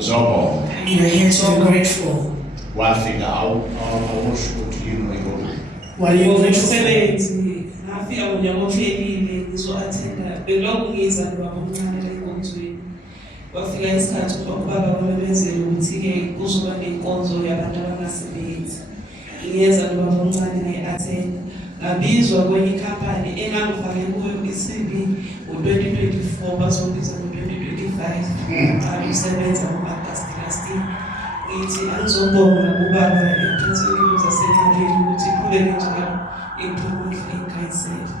Ngizobonga. We are here to be grateful. Wafika awusho ukuthi yini oyibonga. What are you grateful for? Umsebenzi ngafika ngonyaka ophelile ngizo-attenda belokhu ngiza nobaba omncane enkonzweni. Kwafika isikhathi ubaba wamemezela ukuthi-ke kuzoba nenkonzo yabantu abangasebenzi. Ngiyeza nobaba omncane ngayi-attenda. Ngabizwa kwenye ikhampani engangifake kuyo i-CV ngo-2024 bazobiza ngo-2025 ngaqala ukusebenza ngo-Agasti last year. Ngithi angizobonga ubaba emphathweni zasenqabeni ukuthi iqhubeke njalo iphumule ekhayisela.